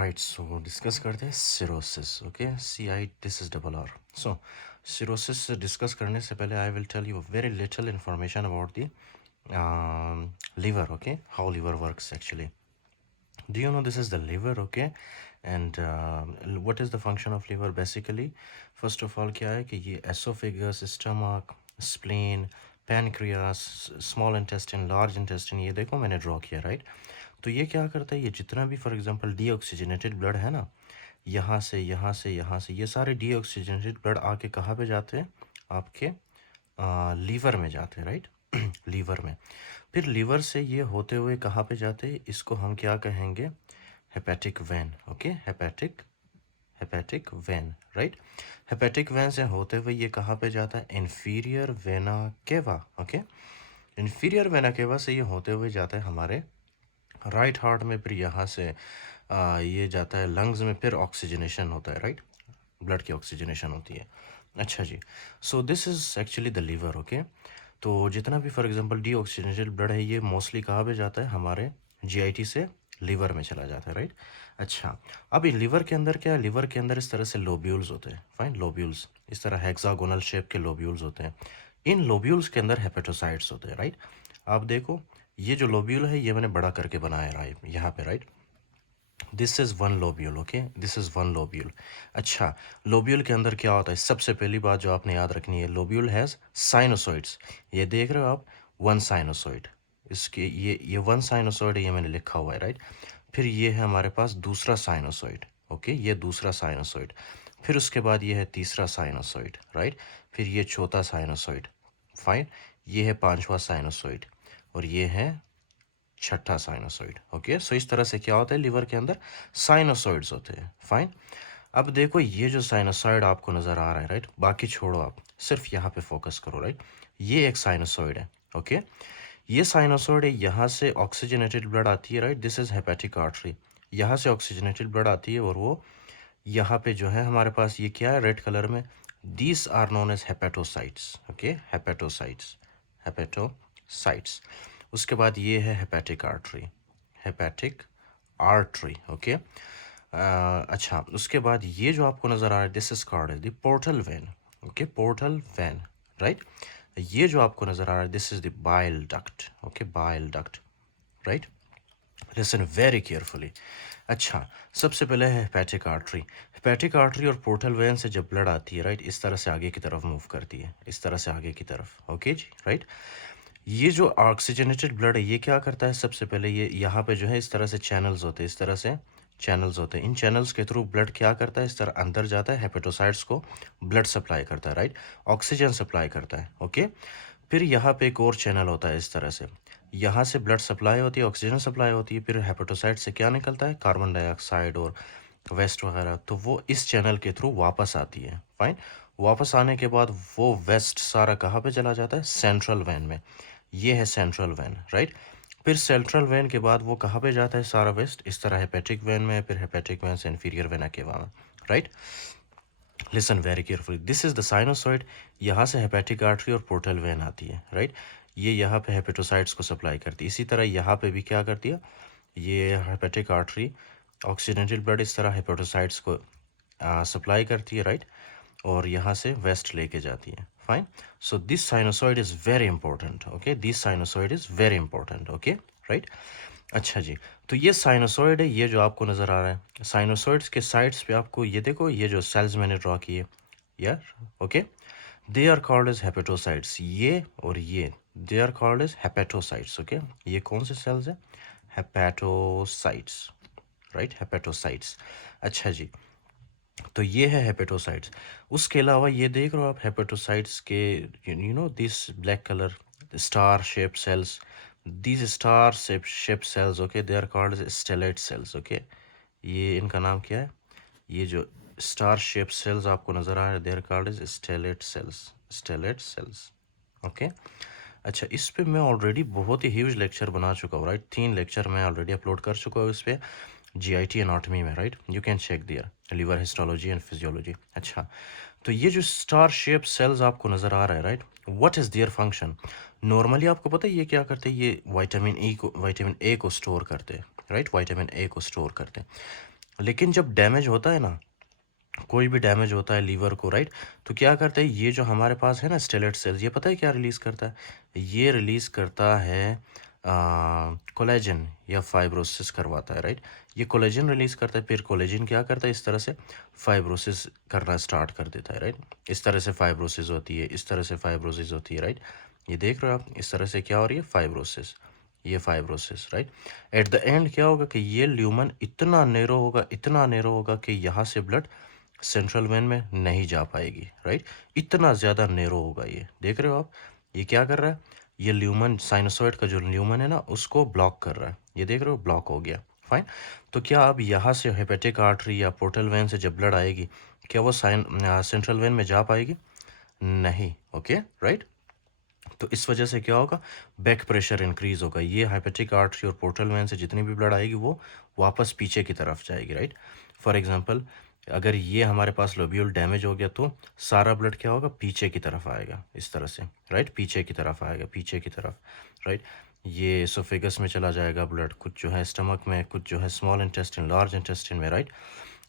Right, सो discuss करते हैं cirrhosis. Okay, CIDSR. So cirrhosis discuss करने से पहले I will tell you very little information about the liver. Okay, how liver works actually. Do you know this is the liver? Okay, and what is the function of liver basically? First of all, क्या है कि ये esophagus, stomach, spleen, pancreas, small intestine, large intestine, ये देखो मैंने draw किया, right. तो ये क्या करता है, ये जितना भी फॉर एग्जांपल डीऑक्सीजनेटेड ब्लड है ना, यहाँ से यहाँ से यहाँ से ये सारे डीऑक्सीजनेटेड ब्लड आके कहाँ पे जाते हैं, आपके लीवर में जाते हैं, राइट. लीवर में, फिर लीवर से ये होते हुए कहाँ पे जाते हैं, इसको हम क्या कहेंगे, hepatic when. Okay, hepatic when, right. Hepatic when से होते हुए ये कहाँ पे जाता है, inferior vena cava. Okay, inferior vena cava से ये होते हुए जाता है हमारे राइट हार्ट में, फिर यहाँ से ये जाता है लंग्स में, फिर ऑक्सीजनेशन होता है, राइट. ब्लड की ऑक्सीजनेशन होती है. अच्छा जी, so this is actually the liver. Okay, तो जितना भी फॉर एग्जांपल डीऑक्सीजनेटेड ब्लड है, ये मोस्टली कहाँ पे जाता है, हमारे जीआईटी से लीवर में चला जाता है, राइट. अच्छा, अब ये लीवर के अंदर क्या है, लीवर के अंदर इस तरह से लोब्यूल्स होते हैं. फाइन, लोब्यूल्स इस तरह हेक्सागोनल शेप के लोब्यूल्स होते हैं. इन लोब्यूल्स के अंदर हेपेटोसाइट्स होते हैं, राइट. आप देखो, ये जो लोब्यूल है ये मैंने बड़ा करके बनाया रहा है यहाँ पे, right. This is one lobule. Okay, this is one lobule. अच्छा, लोब्यूल के अंदर क्या होता है, सबसे पहली बात जो आपने याद रखनी है, लोब्यूल हैज़ साइनोसॉइड्स. ये देख रहे हो आप, वन साइनोसॉइड. इसके ये वन साइनोसॉइड है, ये मैंने लिखा हुआ है, राइट. फिर ये है हमारे पास दूसरा साइनोसॉइड. ओके, ये दूसरा साइनोसॉइड. फिर उसके बाद ये है तीसरा साइनोसॉइड, राइट. फिर ये चौथा साइनोसॉइड. फाइन, ये है पांचवा साइनोसॉइड, और ये है छठा साइनोसॉइड. ओके, सो इस तरह से क्या होता है, लिवर के अंदर साइनोसॉइड्स होते हैं. फाइन, अब देखो ये जो साइनोसॉइड आपको नज़र आ रहा है, राइट, बाकी छोड़ो, आप सिर्फ यहाँ पे फोकस करो, राइट. ये एक साइनोसॉइड है. ओके, ये साइनोसॉइड है, यहाँ से ऑक्सीजनेटेड ब्लड आती है, right. This is hepatic artery. यहाँ से ऑक्सीजनेटेड ब्लड आती है, और वो यहाँ पे जो है हमारे पास ये क्या है, रेड कलर में, these are known as hepatocytes. Okay, hepatocytes, hepatocytes. उसके बाद ये है hepatic artery, hepatic artery. Okay, अच्छा, उसके बाद ये जो आपको नज़र आ रहा है, this is called the portal vein. Okay, portal vein, right. ये जो आपको नज़र आ रहा है, this is the bile duct. Okay, bile duct, right. Listen very carefully. अच्छा, सबसे पहले है हेपेटिक आर्टरी. हेपेटिक आर्टरी और पोर्टल वेन से जब ब्लड आती है, राइट, इस तरह से आगे की तरफ मूव करती है, इस तरह से आगे की तरफ. ओके जी, राइट. ये जो ऑक्सीजनेटेड ब्लड है, ये क्या करता है, सबसे पहले ये यहाँ पे जो है इस तरह से चैनल्स होते हैं, इस तरह से चैनल्स होते हैं. इन चैनल्स के थ्रू ब्लड क्या करता है, इस तरह अंदर जाता है, हेपेटोसाइट्स को ब्लड सप्लाई करता है, राइट, ऑक्सीजन सप्लाई करता है. ओके, फिर यहाँ पे एक और चैनल होता है इस तरह से, यहाँ से ब्लड सप्लाई होती है, ऑक्सीजन सप्लाई होती है, फिर हेपेटोसाइट से क्या निकलता है, कार्बन डाइऑक्साइड और वेस्ट वगैरह, तो वो इस चैनल के थ्रू वापस आती है. फाइन, वापस आने के बाद वो वेस्ट सारा कहाँ पे चला जाता है, सेंट्रल वैन में. ये है सेंट्रल वैन, राइट. फिर सेंट्रल वैन के बाद वो कहाँ पे जाता है सारा वेस्ट, इस तरह हेपेटिक वैन में, फिर हेपेटिक वैन से इन्फीरियर वेना केवा में, right. Listen very carefully, this is the sinusoid. यहाँ से हेपेटिक आर्टरी और पोर्टल वेन आती है, राइट. ये यहाँ पे हेपेटोसाइट्स को सप्लाई करती है. इसी तरह यहाँ पे भी क्या करती है, ये हेपेटिक आर्टरी ऑक्सीडेंटेड ब्लड इस तरह हेपेटोसाइट्स को सप्लाई करती है, राइट, और यहाँ से वेस्ट लेके जाती है. Fine, so this sinusoid is very important. Okay, this sinusoid is very important. Okay, right. अच्छा जी, तो ये साइनोसॉइड है, ये जो आपको नज़र आ रहा है, साइनोसॉइड्स के साइड्स पे आपको ये देखो, ये जो सेल्स मैंने ड्रॉ किए यार. Okay, they are called as hepatocytes. ये और ये, they are called as hepatocytes. Okay, ये कौन से सेल्स है, हेपेटोसाइट्स, राइट, हेपेटोसाइट्स. अच्छा जी, तो ये है हेपेटोसाइट्स. उसके अलावा ये देख रहे हो आप, हेपेटोसाइट्स के you know this black colour star shape cells, these star shaped cells, okay, they are called as stellate cells. Okay, ये इनका नाम क्या है, ये जो स्टार शेप सेल्स आपको नज़र आ रहे हैं, they are called as stellate cells, stellate cells. Okay, अच्छा, इस पे मैं ऑलरेडी बहुत ही ह्यूज लेक्चर बना चुका हूँ, राइट. 3 लेक्चर मैं ऑलरेडी अपलोड कर चुका हूँ इस पे, GIT एनाटॉमी में, right. You can check there, liver histology and physiology. अच्छा, तो ये जो स्टार शेप सेल्स आपको नज़र आ रहा है, right, what is their function. Normally आपको पता है ये क्या करते हैं, ये विटामिन ए को स्टोर करते हैं, राइट, विटामिन ए को स्टोर करते हैं. लेकिन जब डैमेज होता है ना, कोई भी डैमेज होता है लीवर को, राइट, तो क्या करते हैं, ये जो हमारे पास है ना स्टेलेट सेल्स, ये पता है क्या रिलीज़ करता है, ये रिलीज़ करता है कोलेजन या फाइब्रोसिस करवाता है, राइट। ये कोलेजन रिलीज़ करता है, फिर कोलेजन क्या करता है, इस तरह से फाइब्रोसिस करना स्टार्ट कर देता है, राइट। इस तरह से फाइब्रोसिस होती है, इस तरह से फाइब्रोसिस होती है, राइट। ये देख रहे हो आप, इस तरह से क्या हो रही है, फाइब्रोसिस, ये fibrosis, right. At the end क्या होगा कि ये ल्यूमन इतना नैरो होगा, इतना नैरो होगा कि यहाँ से ब्लड सेंट्रल वेन में नहीं जा पाएगी, राइट। इतना ज़्यादा नैरो होगा, ये देख रहे हो आप, ये क्या कर रहा है, ये ल्यूमन साइनोसॉइड का जो ल्यूमन है ना उसको ब्लॉक कर रहा है, ये देख रहे हो ब्लॉक हो गया, फाइन। तो क्या अब यहाँ से हेपेटिक आर्टरी या पोर्टल वेन से जब ब्लड आएगी, क्या वो सेंट्रल वेन में जा पाएगी, नहीं, ओके, राइट। तो इस वजह से क्या होगा, बैक प्रेशर इंक्रीज होगा, ये हाइपेटिक आर्टरी और पोर्टल वेन से जितनी भी ब्लड आएगी वो वापस पीछे की तरफ जाएगी, राइट। फॉर एग्जांपल, अगर ये हमारे पास लोब्यूल डैमेज हो गया तो सारा ब्लड क्या होगा, पीछे की तरफ आएगा, इस तरह से, राइट, पीछे की तरफ आएगा, पीछे की तरफ, राइट। ये एसोफेगस में चला जाएगा ब्लड, कुछ जो है स्टमक में, कुछ जो है स्मॉल इंटेस्टिन, लार्ज इंटेस्टिन में, राइट।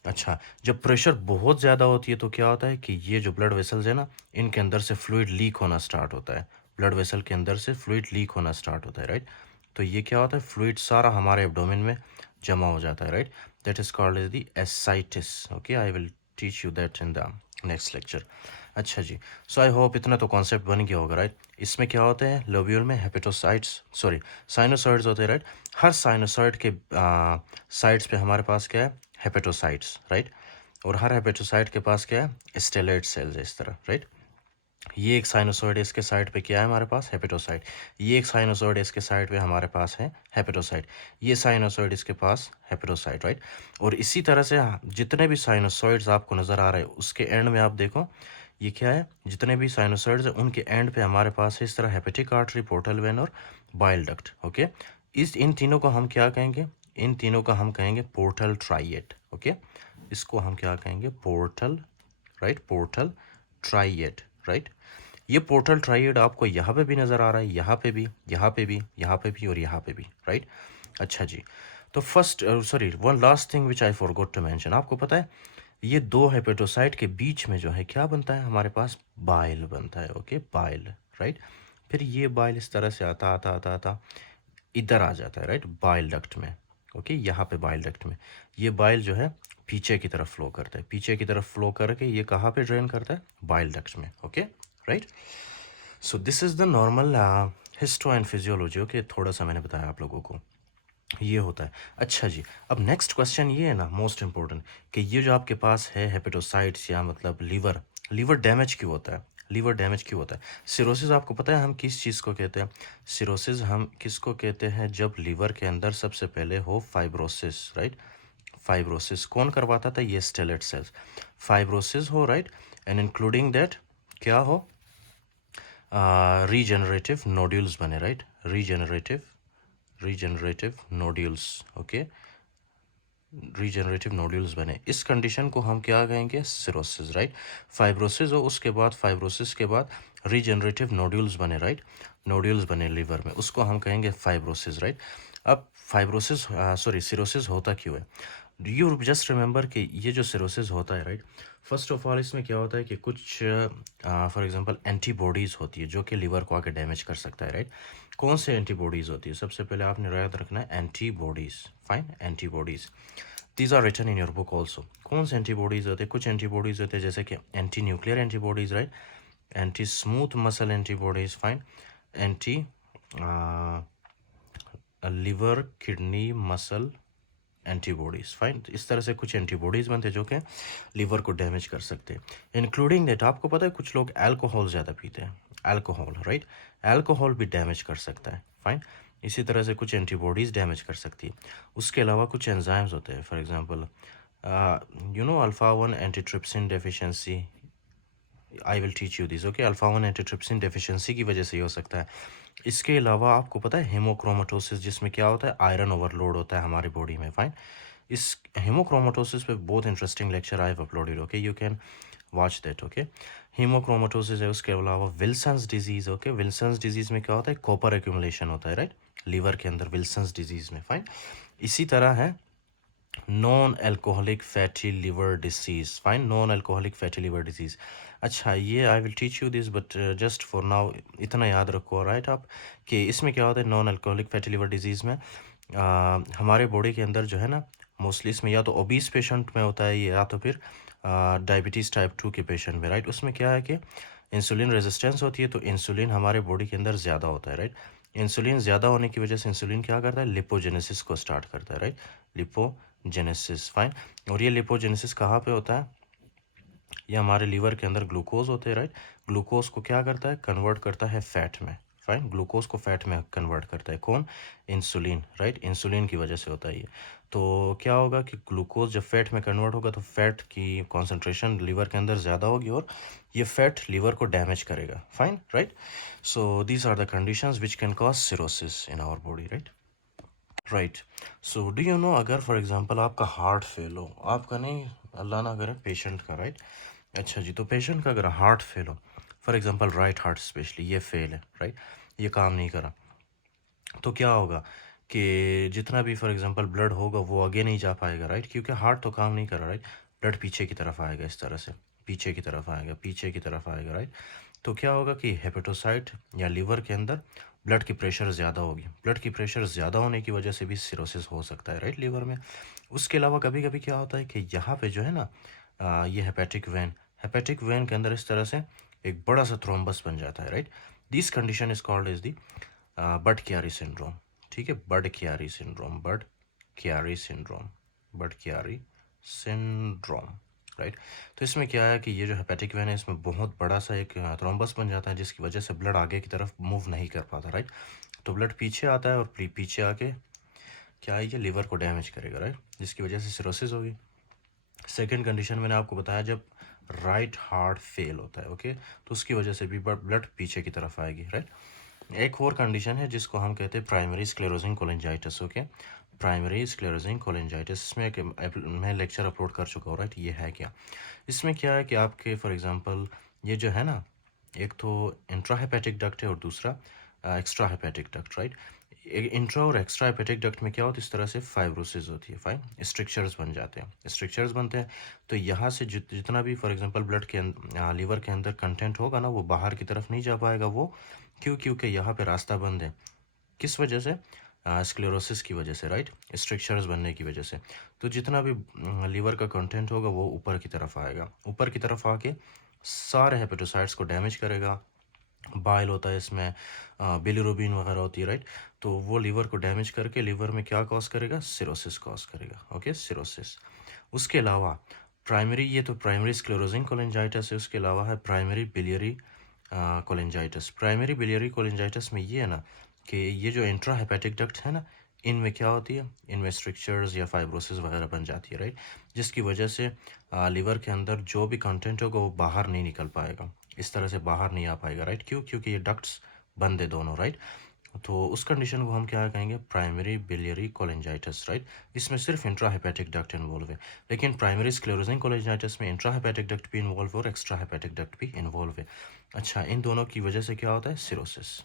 अच्छा, जब प्रेशर बहुत ज़्यादा होती है तो क्या होता है कि ये जो ब्लड वेसल्स है ना, इनके अंदर से फ्लूइड लीक होना स्टार्ट होता है, ब्लड वेसल के अंदर से फ्लूइड लीक होना स्टार्ट होता है, राइट। तो ये क्या होता है, फ्लूइड सारा हमारे एब्डोमेन में जमा हो जाता है, right. That is called as the ascites, okay, I will teach you that in the next lecture. अच्छा जी, सो आई होप इतना तो कॉन्सेप्ट बन गया होगा, राइट। इसमें क्या होते हैं, लोब्यूल में हेपेटोसाइट्स, सॉरी साइनोसॉइड्स होते हैं, राइट। हर साइनोसॉइड के साइड्स पे हमारे पास क्या है, हेपेटोसाइट्स, राइट। और हर हेपेटोसाइट के पास क्या है, स्टेलॉइड सेल्स है, इस तरह, राइट। ये एक साइनोसॉइड है, इसके साइड पे क्या है हमारे पास, हेपेटोसाइट। ये एक साइनोसॉइड है, इसके साइड पे हमारे पास है हेपेटोसाइट। ये साइनोसॉइड, इसके पास हेपेटोसाइट, राइट। और इसी तरह से जितने भी साइनोसॉइड्स आपको नज़र आ रहे हैं उसके एंड में आप देखो, ये क्या है, जितने भी साइनोसॉइड्स हैं उनके एंड पे हमारे पास है इस तरह हेपेटिक आर्टरी, पोर्टल वेन और बाइल डक्ट, ओके। इन तीनों को हम क्या कहेंगे, इन तीनों का हम कहेंगे पोर्टल ट्राइएट, ओके। इसको हम क्या कहेंगे, पोर्टल, राइट, पोर्टल ट्राइएट, राइट। ये पोर्टल ट्राइएड आपको यहाँ पे भी नज़र आ रहा है, यहाँ पे भी, यहाँ पे भी, यहाँ पे भी और यहाँ पे भी, राइट। अच्छा जी, तो first sorry, one last thing which I forgot to mention, आपको पता है ये दो हेपेटोसाइट के बीच में जो है क्या बनता है, हमारे पास बाइल बनता है, ओके, बाइल, राइट। फिर ये बाइल इस तरह से आता आता आता आता इधर आ जाता है, राइट, बाइल डक्ट में, ओके, यहाँ पे बाइल डक्ट में ये बाइल जो है पीछे की तरफ फ्लो करता है, पीछे की तरफ फ्लो करके ये कहाँ पे ड्रेन करता है, बाइल डक्ट में, okay, right. So this is the normal histo and physiology, okay, थोड़ा सा मैंने बताया आप लोगों को, ये होता है। अच्छा जी, अब नेक्स्ट क्वेश्चन ये है ना मोस्ट इम्पोर्टेंट, कि ये जो आपके पास है हेपेटोसाइट्स या मतलब लीवर, लीवर डैमेज क्यों होता है, लीवर डैमेज क्यों होता है। सिरोसिस आपको पता है हम किस चीज़ को कहते हैं, सिरोसिस हम किसको कहते हैं, जब लीवर के अंदर सबसे पहले हो फाइब्रोसिस, राइट। फाइब्रोसिस कौन करवाता था, ये स्टेलेट सेल्स, फाइब्रोसिस हो, राइट, एंड इंक्लूडिंग दैट क्या हो, रीजेनरेटिव नोड्यूल्स बने, right, regenerative nodules, okay, regenerative nodules बने, इस कंडीशन को हम क्या कहेंगे, सिरोसिस, राइट। फाइब्रोसिस हो, उसके बाद फाइब्रोसिस के बाद रीजेनरेटिव नोड्यूल्स बने, राइट, नोड्यूल्स बने लीवर में, उसको हम कहेंगे फाइब्रोसिस, राइट। अब फाइब्रोसिस सॉरी सिरोसिस होता क्यों है, यू जस्ट रिमेंबर कि ये जो सिरोसिस होता है, राइट, फर्स्ट ऑफ ऑल इसमें क्या होता है कि कुछ फॉर एग्जांपल एंटीबॉडीज़ होती है जो कि लीवर को आके डैमेज कर सकता है, राइट। कौन से एंटीबॉडीज़ होती है, सबसे पहले आपने याद रखना है antibodies, fine, antibodies, these are written in your book also. कौन से एंटीबॉडीज़ होते हैं, कुछ एंटीबॉडीज़ होते हैं जैसे कि anti nuclear antibodies, right, anti smooth muscle antibodies, fine, anti liver kidney muscle antibodies, fine. इस तरह से कुछ एंटीबॉडीज़ बनते हैं जो कि लीवर को डैमेज कर सकते हैं, इंक्लूडिंग दैट आपको पता है कुछ लोग अल्कोहल ज़्यादा पीते हैं, अल्कोहल, राइट, अल्कोहल भी डैमेज कर सकता है, फाइन। इसी तरह से कुछ एंटीबॉडीज़ डैमेज कर सकती है। उसके अलावा कुछ एंजाइम्स होते हैं, for example you know alpha 1 antitrypsin deficiency, I will teach you this, okay, alpha 1 antitrypsin deficiency की वजह से ये हो सकता है। इसके अलावा आपको पता है हेमोक्रोमेटोसिस, जिसमें क्या होता है, आयरन ओवरलोड होता है हमारी बॉडी में, फाइन। इस हेमोक्रोमेटोसिस पे बहुत interesting lecture I have uploaded, okay, you can watch that, okay. Haemochromatosis है, उसके अलावा Wilson's disease, okay, Wilson's disease में क्या होता है, कॉपर एक्यूमुलेशन होता है, राइट, लीवर के अंदर विल्सन्स डिजीज़ में, फाइन। इसी तरह है non alcoholic fatty liver disease, fine, non alcoholic fatty liver disease. अच्छा, ये आई will teach you this but just for now इतना याद रखो, राइट आप, कि इसमें क्या होता है non alcoholic fatty liver disease में हमारे बॉडी के अंदर जो है ना, मोस्टली इसमें या तो ओबीस पेशेंट में होता है या तो फिर डायबिटीज़ टाइप 2 के पेशेंट में, राइट। उसमें क्या है कि इंसुलिन रेजिस्टेंस होती है, तो इंसुलिन हमारे बॉडी के अंदर ज़्यादा होता है, राइट। इंसुलिन ज़्यादा होने की वजह से इंसुलिन क्या करता है, लिपोजेनेसिस को स्टार्ट करता है, राइट। Lipogenesis, fine. और ये लिपोजेनेसिस कहाँ पे होता है, ये हमारे लीवर के अंदर ग्लूकोज होते हैं, राइट। ग्लूकोज को क्या करता है, कन्वर्ट करता है फैट में, फाइन। ग्लूकोज को फैट में कन्वर्ट करता है कौन, इंसुलिन, राइट। इंसुलिन की वजह से होता है ये। तो क्या होगा कि ग्लूकोज जब फैट में कन्वर्ट होगा तो फैट की कॉन्सेंट्रेशन लीवर के अंदर ज़्यादा होगी और ये फैट लीवर को डैमेज करेगा, fine, right. So these are the conditions which can cause cirrhosis in our body, right. Right. So do you know, अगर फॉर एग्जांपल आपका हार्ट फेल हो, आपका नहीं, अल्लाह ना करे, पेशेंट का, राइट। अच्छा जी, तो पेशेंट का अगर हार्ट फेल हो, for example right heart specially ये फेल है, राइट, ये काम नहीं करा, तो क्या होगा कि जितना भी फॉर एग्जांपल ब्लड होगा वो आगे नहीं जा पाएगा, राइट, क्योंकि हार्ट तो काम नहीं कर रहा, राइट। ब्लड पीछे की तरफ आएगा, इस तरह से पीछे की तरफ आएगा, पीछे की तरफ आएगा, राइट। तो क्या होगा कि हेपेटोसाइट या लीवर के अंदर ब्लड की प्रेशर ज़्यादा होगी, ब्लड की प्रेशर ज़्यादा होने की वजह से भी सिरोसिस हो सकता है, राइट, लीवर में। उसके अलावा कभी कभी क्या होता है कि यहाँ पे जो है ना, ये हेपेटिक वेन के अंदर इस तरह से एक बड़ा सा थ्रोम्बस बन जाता है, right. This condition is called as the Budd Chiari syndrome, ठीक है, Budd Chiari syndrome, Budd Chiari syndrome, Budd Chiari syndrome, right. तो इसमें क्या है कि ये जो हेपेटिक वेन है इसमें बहुत बड़ा सा एक थ्रोम्बस बन जाता है, जिसकी वजह से ब्लड आगे की तरफ मूव नहीं कर पाता, राइट। तो ब्लड पीछे आता है और पीछे आके क्या है, ये लिवर को डैमेज करेगा, राइट, जिसकी वजह से सिरोसिस होगी। सेकेंड कंडीशन मैंने आपको बताया, जब राइट हार्ट फेल होता है, ओके, तो उसकी वजह से भी ब्लड पीछे की तरफ आएगी, राइट। एक और कंडीशन है जिसको हम कहते हैं primary sclerosing cholangitis, okay, primary sclerosing cholangitis. इसमें मैं लेक्चर अपलोड कर चुका हूँ, राइट। ये है क्या, इसमें क्या है कि आपके फॉर एग्जांपल ये जो है ना, एक तो इंट्रा हेपेटिक डक्ट है और दूसरा extra hepatic duct, right. Intra और एक्स्ट्रा हेपेटिक डक्ट में क्या होता है, इस तरह से फाइब्रोसिस होती है, फाइन, स्ट्रिक्चर्स बन जाते हैं, स्ट्रिक्चर्स बनते हैं। तो यहाँ से जितना भी फॉर एग्जांपल ब्लड के लीवर के अंदर कंटेंट होगा ना, वो बाहर की तरफ नहीं जा पाएगा, वो क्योंकि यहाँ पे रास्ता बंद है, किस वजह से, स्क्लेरोसिस की वजह से, राइट, स्ट्रक्चर्स बनने की वजह से। तो जितना भी लीवर का कंटेंट होगा वो ऊपर की तरफ आएगा, ऊपर की तरफ आके सारे हेपेटोसाइट्स को डैमेज करेगा। बाइल होता है इसमें, बिलिरुबिन वगैरह होती है, राइट। तो वो लीवर को डैमेज करके लीवर में क्या कॉज करेगा, सिरोसिस कॉज करेगा, ओके, सिरोसिस। उसके अलावा प्राइमरी, ये तो प्राइमरी स्क्लेरोजिंग कोलिंजाइटिस है, उसके अलावा है प्राइमरी बिलियरी कोलिंजाइटिस। प्राइमरी बिलियरी कोलिंजाइटिस में ये है ना कि ये जो इंट्रा हेपेटिक डक्ट है ना, इनमें क्या होती है, इनमें स्ट्रक्चर्स या फाइब्रोसिस वगैरह बन जाती है, राइट, जिसकी वजह से लीवर के अंदर जो भी कंटेंट होगा वो बाहर नहीं निकल पाएगा, इस तरह से बाहर नहीं आ पाएगा, राइट। क्यों, क्योंकि ये डक्ट्स बंद है दोनों, राइट। तो उस कंडीशन को हम क्या कहेंगे, प्राइमरी बिलियरी कोलिंजाइटिस, राइट। इसमें सिर्फ इंट्रा हेपेटिक डक्ट इन्वॉल्व है, लेकिन प्राइमरी स्क्लेरोजिंग कोलिंजाइटिस में इंट्रा हेपेटिक डक्ट भी इन्वॉल्व है और एक्स्ट्रा हेपेटिक डक्ट भी इन्वॉल्व है। अच्छा, इन दोनों की वजह से क्या होता है, सिरोसिस।